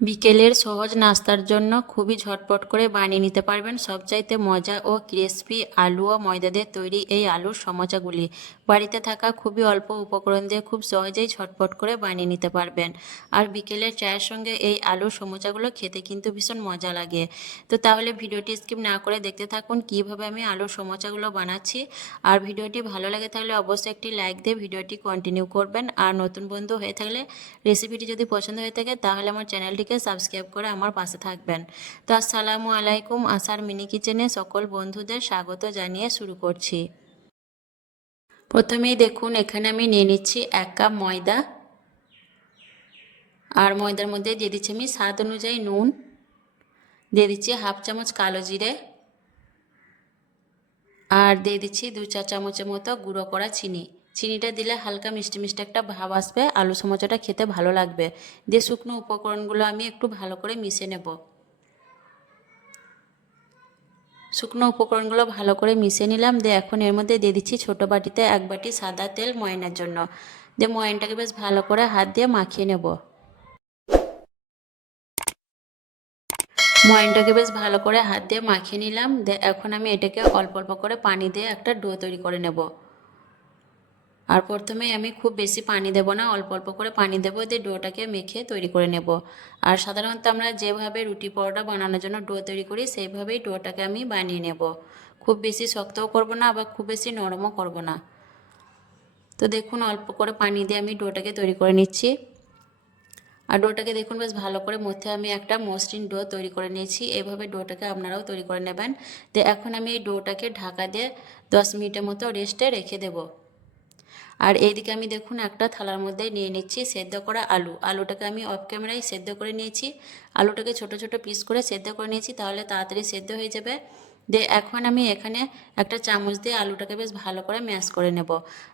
বিকেলের সহজ নাস্তার জন্য খুবই ঝটপট করে বানিয়ে নিতে পারবেন সবচাইতে মজা ও ক্রিসপি আলু ও ময়দা দিয়ে তৈরি এই আলুর সমোচাগুলি। বাড়িতে থাকা খুবই অল্প উপকরণ দিয়ে খুব সহজেই ঝটপট করে বানিয়ে নিতে পারবেন। আর বিকেলের চায়ের সঙ্গে এই আলুর সমোচাগুলো খেতে কিন্তু ভীষণ মজা লাগে। তো তাহলে ভিডিওটি স্কিপ না করে দেখতে থাকুন কীভাবে আমি আলুর সমোচাগুলো বানাচ্ছি। আর ভিডিওটি ভালো লাগে তাহলে অবশ্যই একটি লাইক দিয়ে ভিডিওটি কন্টিনিউ করবেন। আর নতুন বন্ধু হয়ে থাকলে রেসিপিটি যদি পছন্দ হয়ে থাকে তাহলে আমার চ্যানেলটিকে সাবস্ক্রাইব করে আমার পাশে থাকবেন। তো আসসালামু আলাইকুম, আসার মিনি কিচেনে সকল বন্ধুদের স্বাগত জানিয়ে শুরু করছি। প্রথমেই দেখুন, এখানে আমি নিয়ে নিচ্ছি এক কাপ ময়দা। আর ময়দার মধ্যে দিয়ে দিচ্ছি আমি স্বাদ অনুযায়ী নুন। দিয়ে দিচ্ছি হাফ চামচ কালো জিরে। আর দিয়ে দিচ্ছি দু চার চামচের মতো গুঁড়ো করা চিনি। চিনিটা দিলে হালকা মিষ্টি মিষ্টি একটা ভাব আসবে, আলু সমোচাটা খেতে ভালো লাগবে। দিয়ে শুকনো উপকরণগুলো আমি একটু ভালো করে মিশে নেব। শুকনো উপকরণগুলো ভালো করে মিশিয়ে নিলাম। দিয়ে এখন এর মধ্যে দিয়ে দিচ্ছি ছোটো বাটিতে এক বাটি সাদা তেল ময়নের জন্য। দিয়ে ময়নটাকে বেশ ভালো করে হাত দিয়ে মাখিয়ে নেব। ময়নটাকে বেশ ভালো করে হাত দিয়ে মাখিয়ে নিলাম। দিয়ে এখন আমি এটাকে অল্প অল্প করে পানি দিয়ে একটা ডো তৈরি করে নেব। আর প্রথমেই আমি খুব বেশি পানি দেবো না, অল্প অল্প করে পানি দেবো দিয়ে ডোটাকে মেখে তৈরি করে নেব। আর সাধারণত আমরা যেভাবে রুটি পরোটা বানানোর জন্য ডো তৈরি করি, সেইভাবেই ডোটাকে আমি বানিয়ে নেব। খুব বেশি শক্তও করব না, আবার খুব বেশি নরমও করব না। তো দেখুন, অল্প করে পানি দিয়ে আমি ডোটাকে তৈরি করে নিচ্ছি। আর ডোটাকে দেখুন, বেশ ভালো করে মধ্যে আমি একটা মসৃণ ডো তৈরি করে নিয়েছি। এভাবে ডোটাকে আপনারাও তৈরি করে নেবেন। তো এখন আমি এই ডোটাকে ঢাকা দিয়ে দশ মিনিটের মতো রেস্টে রেখে দেবো। আর এইদিকে আমি দেখুন একটা থালার মধ্যে নিয়ে নিচ্ছি সেদ্ধ করা আলু। আলুটাকে আমি অফ ক্যামেরায় সেদ্ধ করে নিয়েছি। আলুটাকে ছোট ছোট পিস করে সেদ্ধ করে নিয়েছি, তাহলে তাড়াতাড়ি সেদ্ধ হয়ে যাবে। দিয়ে এখন আমি এখানে একটা চামচ দিয়ে আলুটাকে বেশ ভালো করে ম্যাশ করে নেব।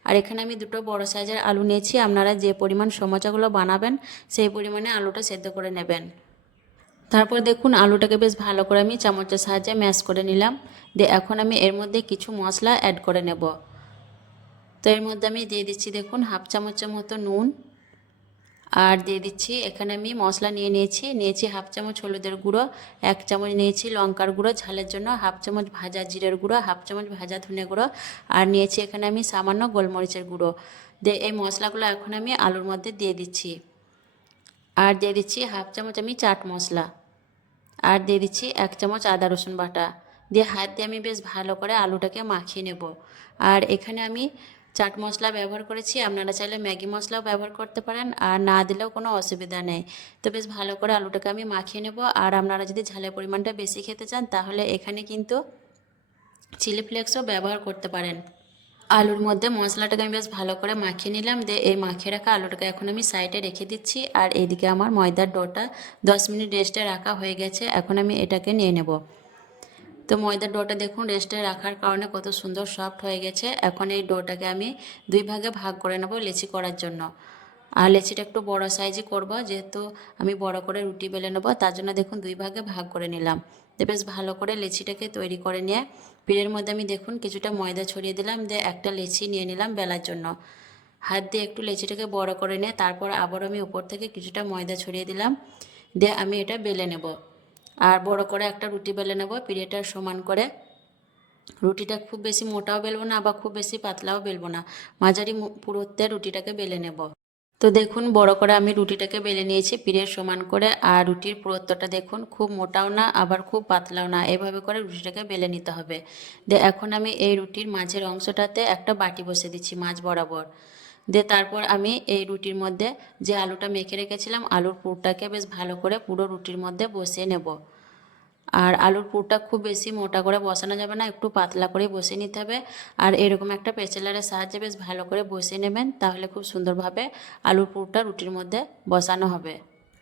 আর এখানে আমি দুটো বড় সাইজের আলু নিয়েছি, আপনারা যে পরিমাণ সমোচাগুলো বানাবেন, সেই পরিমাণে আলুটা সেদ্ধ করে নেবেন। তারপর দেখুন আলুটাকে বেশ ভালো করে আমি চামচের সাহায্যে ম্যাশ করে নিলাম। দিয়ে এখন আমি এর মধ্যে কিছু মশলা অ্যাড করে নেব। তো এর মধ্যে আমি দিয়ে দিচ্ছি দেখুন হাফ চামচের মতো নুন। আর দিয়ে দিচ্ছি, এখানে আমি মশলা নিয়ে নিয়েছি নিয়েছি হাফ চামচ হলুদের গুঁড়ো, এক চামচ নিয়েছি লঙ্কার গুঁড়ো, ঝালের জন্য হাফ চামচ ভাজা জিরের গুঁড়ো, হাফ চামচ ভাজা ধনে গুঁড়ো, আর নিয়েছি এখানে আমি সামান্য গোলমরিচের গুঁড়ো। দিয়ে এই মশলাগুলো এখন আমি আলুর মধ্যে দিয়ে দিচ্ছি। আর দিয়ে দিচ্ছি হাফ চামচ আমি চাট মশলা। আর দিয়ে দিচ্ছি এক চামচ আদা রসুন বাটা। দিয়ে হাত দিয়ে আমি বেশ ভালো করে আলুটাকে মাখিয়ে নেব। আর এখানে আমি চাট মশলা ব্যবহার করেছি, আপনারা চাইলে ম্যাগি মশলাও ব্যবহার করতে পারেন, আর না দিলেও কোনো অসুবিধা নেই। তো বেশ ভালো করে আলুটাকে আমি মাখিয়ে নেব, আর আপনারা যদি ঝালের পরিমাণটা বেশি খেতে চান, তাহলে এখানে কিন্তু চিলি ফ্লেক্সও ব্যবহার করতে পারেন। আলুর মধ্যে মশলাটাকে আমি বেশ ভালো করে মাখিয়ে নিলাম, দিয়ে এই মাখিয়ে রাখা আলুটাকে এখন আমি সাইডে রেখে দিচ্ছি, আর এইদিকে আমার ময়দার ডোটা দশ মিনিট রেস্টে রাখা হয়ে গেছে, এখন আমি এটাকে নিয়ে নেব। তো ময়দার ডোটা দেখুন, রেস্টে রাখার কারণে কত সুন্দর সফট হয়ে গেছে। এখন এই ডোটাকে আমি দুই ভাগে ভাগ করে নেব লেচি করার জন্য। আর লেচিটা একটু বড় সাইজে করব, যেহেতু আমি বড় করে রুটি বেলে নেব, তার জন্য দেখুন দুই ভাগে ভাগ করে নিলাম। তো বেশ ভালো করে লেচিটাকে তৈরি করে নিয়ে পিড়ের মধ্যে আমি দেখুন কিছুটা ময়দা ছড়িয়ে দিলাম, দিয়ে একটা লেচি নিয়ে নিলাম বেলার জন্য। হাত দিয়ে একটু লেচিটাকে বড় করে নিয়ে, তারপর আবার আমি উপর থেকে কিছুটা ময়দা ছড়িয়ে দিলাম, দিয়ে আমি এটা বেলে নেব। আর বড় করে একটা রুটি বেলে নেব পিড়েটার সমান করে। রুটিটা খুব বেশি মোটাও বেলবো না, আবার খুব বেশি পাতলাও বেলবো না। মাঝারি পুরোত্বে রুটিটাকে বেলে নেব। তো দেখুন, বড় করে আমি রুটিটাকে বেলে নিয়েছি পিড়ের সমান করে। আর রুটির পুরোত্বটা দেখুন, খুব মোটাও না, আবার খুব পাতলাও না। এভাবে করে রুটিটাকে বেলে নিতে হবে। দে এখন আমি এই রুটির মাঝের অংশটাতে একটা বাটি বসে দিচ্ছি মাছ বরাবর। দিয়ে তারপর আমি এই রুটির মধ্যে যে আলুটা মেখে রেখেছিলাম, আলুর পুরটাকে বেশ ভালো করে পুরো রুটির মধ্যে বসিয়ে নেব। আর আলুর পুরটা খুব বেশি মোটা করে বসানো যাবে না, একটু পাতলা করে বসিয়ে নিতে হবে। আর এরকম একটা পেচেলারের সাহায্যে বেশ ভালো করে বসিয়ে নেবেন, তাহলে খুব সুন্দরভাবে আলুর পুরটা রুটির মধ্যে বসানো হবে।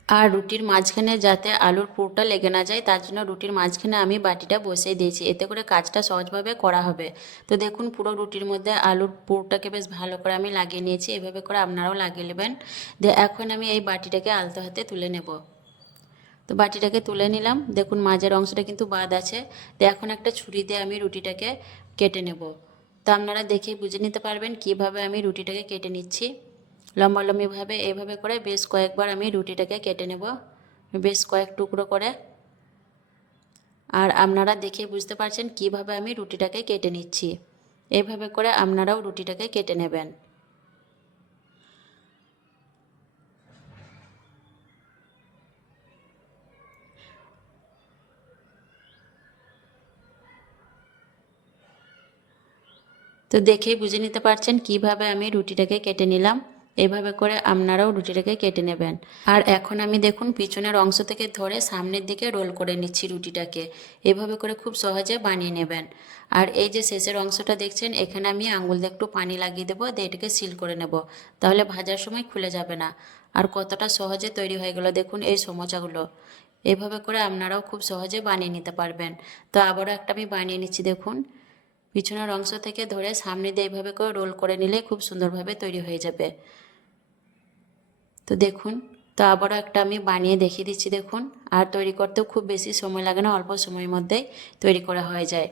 আর রুটির মাঝখানে যাতে আলুর পুরটা লেগে না যায়, তার জন্য রুটির মাঝখানে আমি বাটিটা বসিয়ে দিয়েছি। এতে করে কাজটা সহজভাবে করা হবে। তো দেখুন, পুরো রুটির মধ্যে আলুর পুরটাকে বেশ ভালো করে আমি লাগিয়ে নিয়েছি। এভাবে করে আপনারাও লাগিয়ে নেবেন। দিয়ে এখন আমি এই বাটিটাকে আলতো হাতে তুলে নেব। তো বাটিটাকে তুলে নিলাম। দেখুন, মাঝের অংশটা কিন্তু বাদ আছে। তো এখন একটা ছুরি দিয়ে আমি রুটিটাকে কেটে নেব। তো আপনারা দেখে বুঝে নিতে পারবেন কীভাবে আমি রুটিটাকে কেটে নিচ্ছি। লম্বালম্বিভাবে এইভাবে করে বেশ কয়েকবার আমি রুটিটাকে কেটে নেব। বেশ কয়েক টুকরো করে। আর আপনারা দেখে বুঝতে পারছেন কীভাবে আমি রুটিটাকে কেটে নিচ্ছি। এইভাবে করে আপনারাও রুটিটাকে কেটে নেবেন। তো দেখেই বুঝে নিতে পারছেন কীভাবে আমি রুটিটাকে কেটে নিলাম। এইভাবে করে আপনারাও রুটিটাকে কেটে নেবেন। আর এখন আমি দেখুন পিছনের অংশ থেকে ধরে সামনের দিকে রোল করে নিচ্ছি রুটিটাকে। এভাবে করে খুব সহজে বানিয়ে নেবেন। আর এই যে শেষের অংশটা দেখছেন, এখানে আমি আঙুল দিয়ে একটু পানি লাগিয়ে দেবো, দিয়ে এটাকে সিল করে নেব। তাহলে ভাজার সময় খুলে যাবে না। আর কতটা সহজে তৈরি হয়ে গেল দেখুন এই সমোচাগুলো। এভাবে করে আপনারাও খুব সহজে বানিয়ে নিতে পারবেন। তো আবারও একটা আমি বানিয়ে নিচ্ছি দেখুন। পিছনের অংশ থেকে ধরে সামনে দিয়ে এইভাবে করে রোল করে নিলে খুব সুন্দরভাবে তৈরি হয়ে যাবে। তো দেখুন, তো আবারও একটা আমি বানিয়ে দেখিয়ে দিচ্ছি দেখুন। আর তৈরি করতেও খুব বেশি সময় লাগে না, অল্প সময়ের মধ্যেই তৈরি করা হয়ে যায়।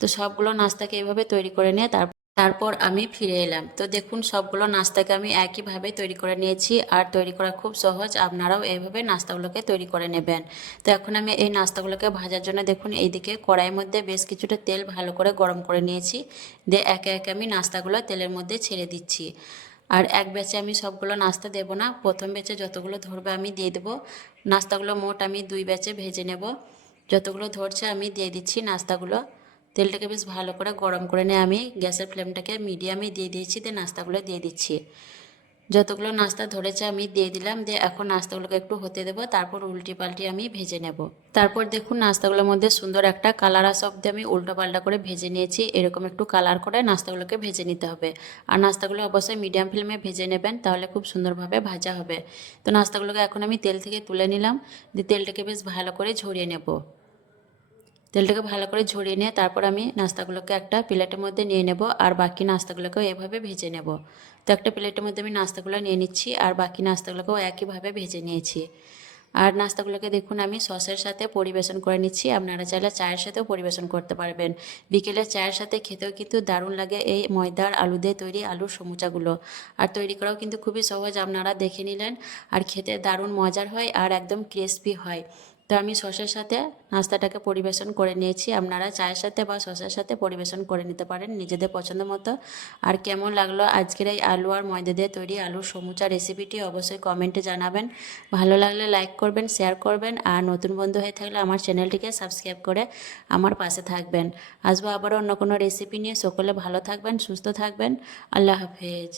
তো সবগুলো নাস্তাকে এইভাবে তৈরি করে নিয়ে তারপর তারপর আমি ফিরে এলাম। তো দেখুন, সবগুলো নাস্তাকে আমি একইভাবে তৈরি করে নিয়েছি। আর তৈরি করা খুব সহজ, আপনারাও এইভাবে নাস্তাগুলোকে তৈরি করে নেবেন। তো এখন আমি এই নাস্তাগুলোকে ভাজার জন্য দেখুন, এইদিকে কড়াইয়ের মধ্যে বেশ কিছুটা তেল ভালো করে গরম করে নিয়েছি। দিয়ে একে একে আমি নাস্তাগুলো তেলের মধ্যে ছেড়ে দিচ্ছি। আর এক ব্যাচে আমি সবগুলো নাস্তা দেব না। প্রথম ব্যাচে যতগুলো ধরবে আমি দিয়ে দেবো। নাস্তাগুলো মোট আমি দুই ব্যাচে ভেজে নেব। যতগুলো ধরছে আমি দিয়ে দিচ্ছি নাস্তাগুলো। তেলটাকে বেশ ভালো করে গরম করে নিয়ে আমি গ্যাসের ফ্লেমটাকে মিডিয়ামে দিয়ে দিয়েছি, দিয়ে নাস্তাগুলো দিয়ে দিচ্ছি। যতগুলো নাস্তা ধরেছে আমি দিয়ে দিলাম, দিয়ে এখন নাস্তাগুলোকে একটু হতে দেবো, তারপর উল্টি পাল্টি আমি ভেজে নেব। তারপর দেখুন নাস্তাগুলোর মধ্যে সুন্দর একটা কালার আসা অব্দি আমি উল্টো পাল্টা করে ভেজে নিয়েছি, এরকম একটু কালার করে নাস্তাগুলোকে ভেজে নিতে হবে। আর নাস্তাগুলো অবশ্যই মিডিয়াম ফ্লেমে ভেজে নেবেন, তাহলে খুব সুন্দরভাবে ভাজা হবে। তো নাস্তাগুলোকে এখন আমি তেল থেকে তুলে নিলাম, দিয়ে তেলটাকে বেশ ভালো করে ঝরিয়ে নেব। তেলটাকে ভালো করে ঝরিয়ে নিয়ে তারপর আমি নাস্তাগুলোকে একটা প্লেটের মধ্যে নিয়ে নেব আর বাকি নাস্তাগুলোকেও এভাবে ভেজে নেব। তো একটা প্লেটের মধ্যে আমি নাস্তাগুলো নিয়ে নিচ্ছি আর বাকি নাস্তাগুলোকেও একইভাবে ভেজে নিয়েছি। আর নাস্তাগুলোকে দেখুন আমি সসের সাথে পরিবেশন করে নিচ্ছি। আপনারা চাইলে চায়ের সাথেও পরিবেশন করতে পারবেন। বিকেলে চায়ের সাথে খেতেও কিন্তু দারুণ লাগে এই ময়দার আলু দিয়ে তৈরি আলুর সমুচাগুলো। আর তৈরি করাও কিন্তু খুবই সহজ, আপনারা দেখে নিলেন। আর খেতে দারুণ মজার হয় আর একদম ক্রিসপি হয়। তো আমি সসের সাথে নাস্তাটাকে পরিবেশন করে নিয়েছি। আপনারা চায়ের সাথে বা সসের সাথে পরিবেশন করে নিতে পারেন নিজেদের পছন্দ মতো। আর কেমন লাগল আজকের এই আলু আর ময়দা দিয়ে তৈরি আলুর সমুচা রেসিপিটি অবশ্যই কমেন্টে জানাবেন। ভালো লাগলে লাইক করবেন শেয়ার করবেন আর নতুন বন্ধু হয়ে থাকলে আমার চ্যানেলটিকে সাবস্ক্রাইব করে আমার পাশে থাকবেন। আসব আবারও অন্য কোনো রেসিপি নিয়ে। সকলে ভালো থাকবেন, সুস্থ থাকবেন। আল্লাহ হাফেজ।